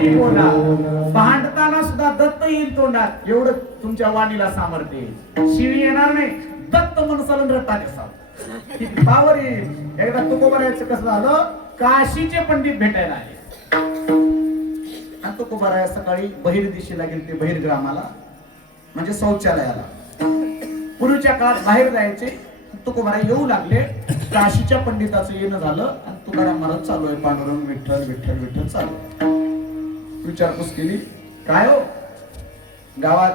ती भांडताना सुद्धा दत्त येईल तोंडात. एवढं तुमच्या वाणीला सामर्थ्य शिवी येणार नाही. दत्त मनसाला रट्टा देसाल पावर येईल एकदा तुकोबरायचं कसं झालं? काशीचे पंडित भेटायला आले. आणि सकाळी बहिर दिशेला गेले ते बहिर ग्रामाला. म्हणजे शौचालयाला. पूर्वीच्या काळात बाहेर जायचे. तुकोबारा येऊ लागले. काशीच्या पंडिताचं येणं झालं. आणि तुकाराम महाराज चालू आहे. पांडुरंग विठ्ठल विठ्ठल विठ्ठल चालू. आहे. विचारपूस केली. काय हो? गावात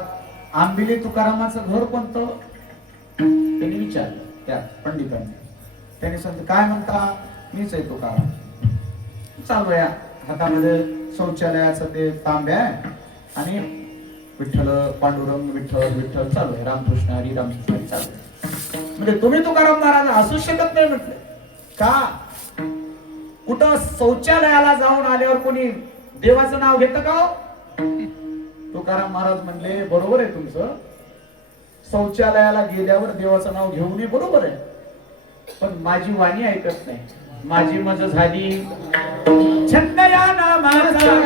आंबिले तुकारामाचं घर कोणतं? त्यांनी विचारलं त्या पंडितांनी. त्याने सांगितलं काय म्हणता? मीच आहे तुकाराम. चालू हातामध्ये शौचालयाचं ते तांब्या आहे आणि विठ्ठल पांडुरंग विठ्ठल विठ्ठल चालू आहे. रामकृष्ण हरी रामकृष्ण हरी चालू आहे. म्हणजे तुम्ही तुकाराम महाराज असू शकत नाही म्हटलं. का? कुठं शौचालयाला जाऊन आल्यावर कोणी देवाचं नाव घेतं का हो? तुकाराम महाराज म्हणले बरोबर आहे तुमचं. शौचालयाला गेल्यावर देवाचं नाव घेऊ नये बरोबर आहे. पण माझी वाणी ऐकत नाही. माझी मज झाली. छंद या नामाचा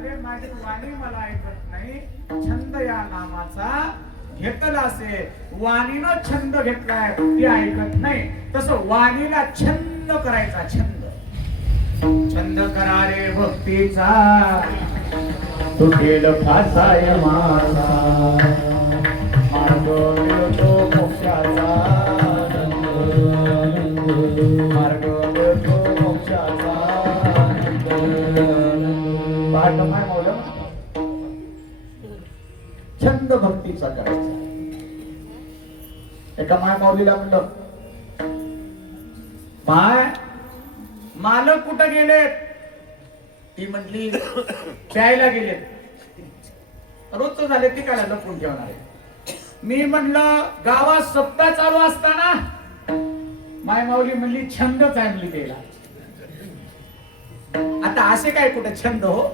महाराज म्हणाले माझी वाणी मला ऐकत नाही. छंद या नामाचा घेतला असे वाणीनं छंद घेतलाय ते ऐकत नाही. तसं वाणीला छंद करायचा छंद. छंद करारे भक्तीचा. तुटेल फासाय माझा. मार्ग पाठ काय छंद भक्तीचा करायचा. एका माय माऊलीला म्हणलं माय मालक कुठं गेलेत? ती म्हटली प्यायला गेलेत. रोजच झाले ती काय लपून ठेवणार आहे. मी म्हणलं गावात सप्ताह चालू असताना? माय माऊली म्हणली छंदच आहे म्हणली त्याला. आता असे काय कुठे छंद हो?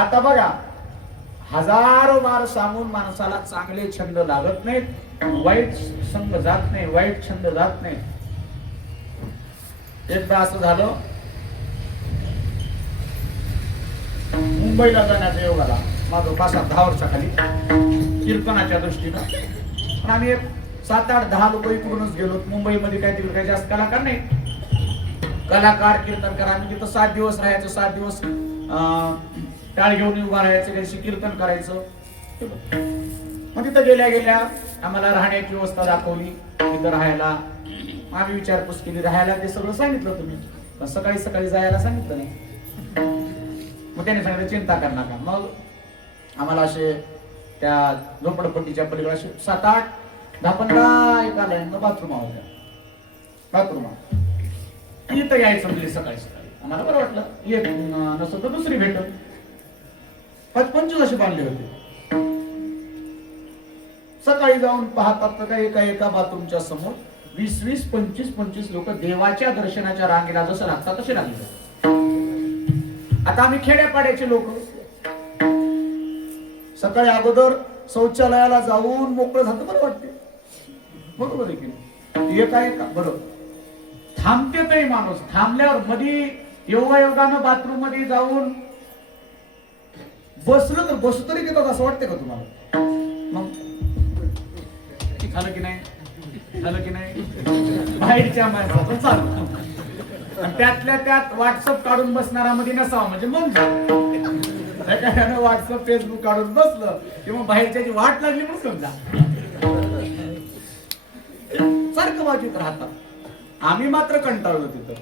आता बघा हजारो बार सांगून माणसाला चांगले छंद लागत नाहीत वाईट संग जात नाही वाईट छंद जात नाही. एकदा असं झालं मुंबईला जाण्याचा योग आला. माझं पाच सात दहा वर्षाखाली कीर्तनाच्या दृष्टीनं. पण आम्ही सात आठ दहा लोक इकडूनच गेलो. मुंबईमध्ये काय तिकडे काही जास्त कलाकार नाही कलाकार कीर्तनकार आम्ही तिथं सात दिवस राहायचं सात दिवस टाळ घेऊन उभा राहायचं त्यांची कीर्तन करायचं. मग तिथं गेल्या गेल्या आम्हाला राहण्याची व्यवस्था दाखवली तिथं राहायला. आम्ही विचारपूस केली राहायला ते सगळं सांगितलं तुम्ही. सकाळी सकाळी जायला सांगितलं नाही. मग त्याने सांगितलं चिंता कर नका. मग आम्हाला असे त्या झोपडपट्टीच्या पलीकडे असे सात आठ दहा पंधरा एक लाईन बाथरूम होत्या बाथरूम इथं यायचं म्हणजे सकाळी सकाळी. आम्हाला बरं वाटलं. ये अं, नसतं तर दुसरी भेटत पाच पंचवीस असे बांधले होते. सकाळी जाऊन पाहतात तर काय एका एका बाथरूमच्या समोर वीस वीस पंचवीस पंचवीस लोक देवाच्या दर्शनाच्या रांगेला जसं लागतात तसे लागले आता आम्ही खेड्यापाड्याचे लोक. सकाळी अगोदर शौचालयाला जाऊन मोकळं झालं बरं वाटते बरोबर आहे की नाही? एका एका बरोबर. थांबते नाही माणूस. थांबल्यावर मध्ये योगायोगानं बाथरूममध्ये जाऊन बसलं तर बसू तरी देतात असं वाटतं का तुम्हाला? मग झालं की नाही? झालं की नाही? बाहेरच्या माणसाचं. चालू. त्यातल्या त्यात व्हॉट्सअप काढून बसणारा मध्ये नसावा म्हणजे मग झालं. एखाद्यानं व्हॉट्सअप फेसबुक काढून बसलं किंवा बाहेरच्याची वाट लागली म्हणून समजा. सारखं वाचित राहतात. आम्ही मात्र कंटाळलो तिथं.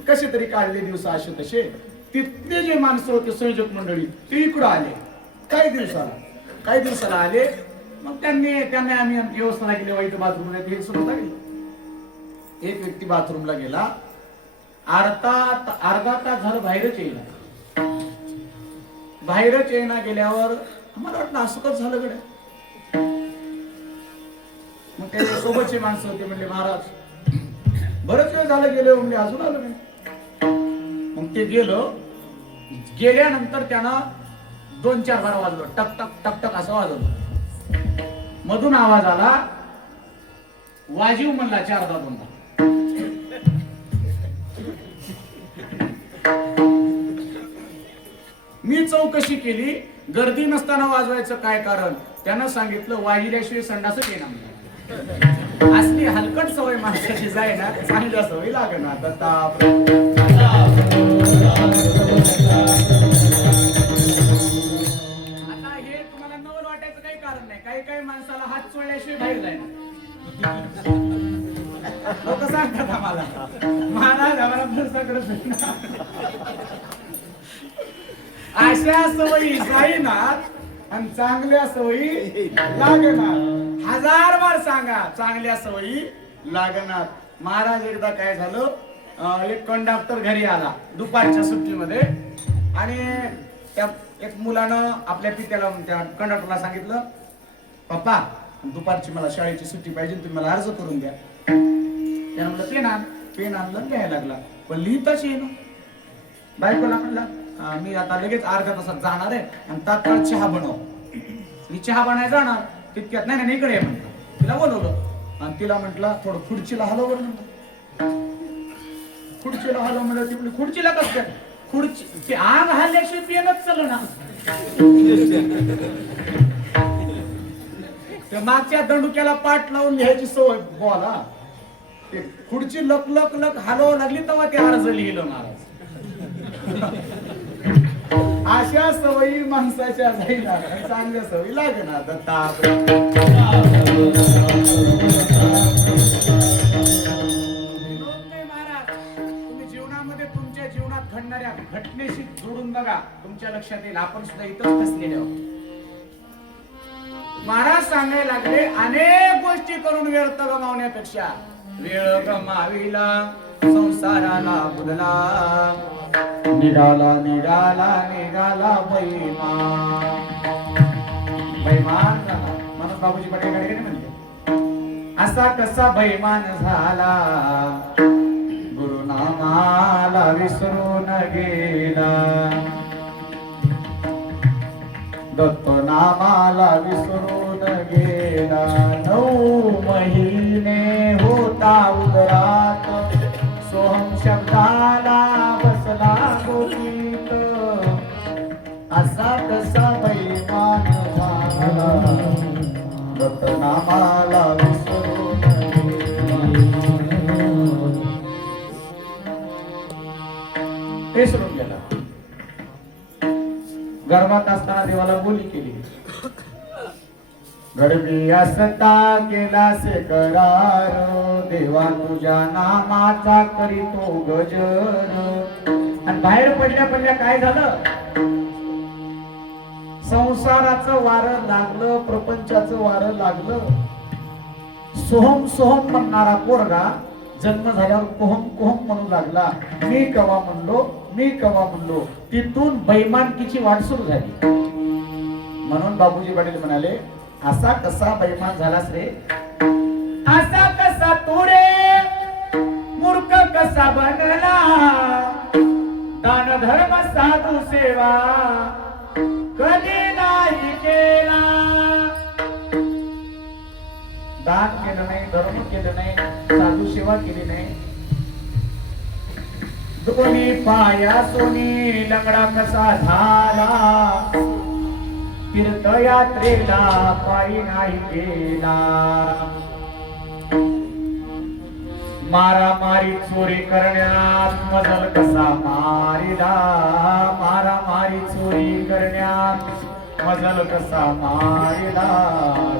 कसे तरी काढले दिवस असे तसे. तिथले जे माणसं होते संयोजक मंडळी ते इकडं आले. काही दिवसाला. काही दिवसाला आले. मग त्यांनी त्यांनी आम्ही व्यवस्था केली. वाईट बाथरूमला हे सुरू गेलं. एक व्यक्ती बाथरूमला गेला. अर्धा अर्धा तास झालं बाहेरच येईना. बाहेरच येईना गेल्यावर मला वाटलं असं कसं झालं गड्या. मग त्याच्या सोबतचे माणसं होते म्हणले महाराज बरंच वेळ झालं गेले म्हणजे अजून आलं नाही. मग ते गेलं गेल्यानंतर त्यानं दोन चार बार वाजलं टक टक टक टक असं वाजवलं. मधून आवाज आला वाजीव म्हणला चारदा दोनदा मी चौकशी केली गर्दी नसताना वाजवायचं काय कारण? त्यानं सांगितलं वाहिल्याशिवाय संडासच येणार नाही. असली हलकट सवय माणसाची जाय ना चांगल्या सवय लागणार आता हे तुम्हाला नवल वाटायचं काही कारण नाही. काही काही माणसाला हात चोळल्याशिवाय बाहेर जायना लोक सांगतात आम्हाला. महाराज आम्हाला फरसाकडे अशा सवयी जाईनात आणि चांगल्या सवयी लागणार हजार बार सांगा चांगल्या सवयी लागणार. महाराज एकदा काय झालं एक कंडक्टर घरी आला दुपारच्या सुट्टीमध्ये. आणि त्या एक मुलानं आपल्या पित्याला त्या कंडक्टरला सांगितलं पप्पा दुपारची मला शाळेची सुट्टी पाहिजे तुम्ही मला अर्ज करून द्या. त्यानं म्हणलं पेन आण. पेन आणलं घ्यायला लागला. पण लिहिताच येईन. बायकोला म्हणला मी आता लगेच अर्ध्या तासात जाणार आहे आणि तात्काळ चहा बनव. मी चहा बनाय जाणार. तितक्यात नाही नाही इकडे म्हणलं तिला बोलवलं. आणि तिला म्हटलं थोडं खुर्चीला हलव बरं म्हणलं खुर्चीला हलव म्हणलं ती म्हणजे खुर्चीला कसं काय? खुर्ची ते आग हल्ल्याशिवाय पियनच चालू ना. त्या मागच्या दंडुक्याला पाठ लावून लिहायची सवय बोला. ते खुर्ची लक लक लक हलव लागली तेव्हा ते अर्ज लिहिलं महाराज. अशा सवयी माणसाच्या जाईना चांगल्या सवयी लागणार दत्ता तुम्ही जीवनामध्ये तुमच्या जीवनात घडणाऱ्या घटनेशी जोडून बघा. तुमच्या लक्षात येईल आपण सुद्धा इथं बसलेले आहोत. महाराज सांगायला लागले अनेक गोष्टी करून व्यर्थ गमावण्यापेक्षा. वेळ गमाविला. संसाराला बुडला निघाला निघाला निघाला बैमान बैमान झाला. म्हणून बाबूजी पटेल गाडी म्हणले असा कसा बैमान झाला? गुरुनामाला विसरून गेला. दत्त नामाला विसरून गेला. असा कसा बैमान झाला विसरून गेला. गर्भात असताना देवाला बोली केली. गर्भी असता गेला से करार देवा तुझ्या नामाचा करीतो गजर. आणि बाहेर पडल्या पडल्या काय झालं? संसाराचं वारं लागलं प्रपंचाचं वारं लागलं. सोहम सोहम म्हणणारा पोरगा जन्म झाल्यावर कोहम कोहम म्हणू लागला. मी कवा म्हणलो मी कवा म्हणलो? तिथून बैमानकीची वाट सुरू झाली. म्हणून बाबूजी पाटील म्हणाले असा कसा बैमान झालास रे? असा कसा तू रे? मूर्ख कसा बनला? दान धर्म साधू सेवा दान केलं नाही धर्म केलं नाही साधू सेवा केली नाही. दोन्ही पाया सोनी लंगडा कसा झाला? तीर्थयात्रेला पायी नाही केला मारामारी चोरी करण्यात मजल कसा मारिला? मारामारी चोरी करण्यात मजल कसा मारिला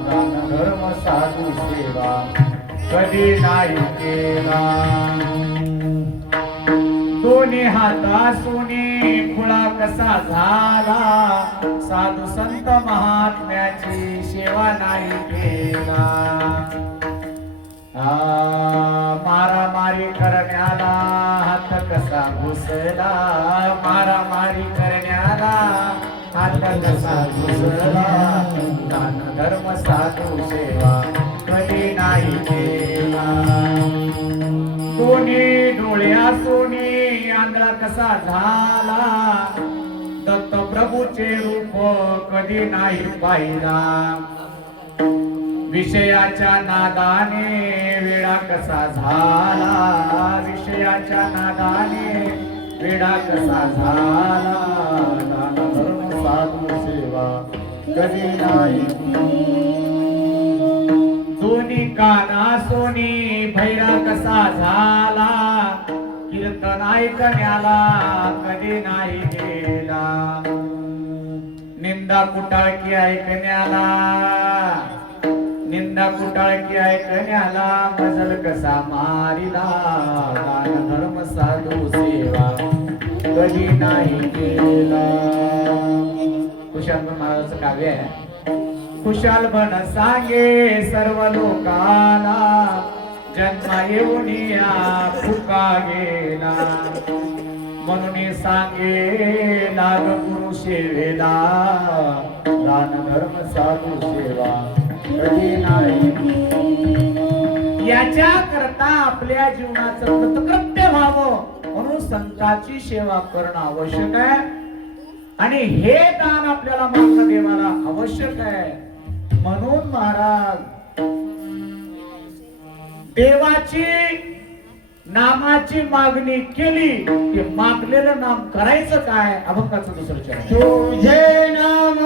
दान धर्म साधू सेवा कधी नाही केला. दोन्ही हाता सोने खुळा कसा झाला साधू संत महात्म्याची सेवा नाही केला. मारामारी करण्याला हात कसा घुसला मारामारी हात कसा घुसला दान धर्म साधू सेवा कधी नाही केला कोणी डोळ्या सोनी आंधळा कसा झाला दत्त प्रभूचे रूप कधी नाही पाहिला विषयाच्या नादाने वेडा कसा झाला? विषयाच्या नादाने वेडा कसा झाला? दान साधू सेवा कधी नाही. दोन्ही काना सोनी भैरा कसा झाला? कीर्तन ऐकण्याला कधी नाही गेला. निंदा कुटाळकी ऐकण्याला. निंदा कुटाळकी ऐकण्याला मजल कसा मारिला? धर्म साधू सेवा कधी नाही केला. कुशाल महाराजाचं काव्य आहे. कुशाल सांगे सर्व लोकाला जन्म येऊन फुका गेला म्हणून सांगे लाग गुरु सेवेला दान धर्म साधू सेवा कधी नाही. याच्या करता आपल्या जीवनाचं कृतकृत्य व्हावं म्हणून संतांची सेवा करणं आवश्यक आहे. आणि हे दान आपल्याला मागणं देवाला आवश्यक आहे. म्हणून महाराज देवाची नामाची मागणी केली की मागलेलं नाम करायचं काय? अभंगाचं दुसरं चरण. तुझे नाम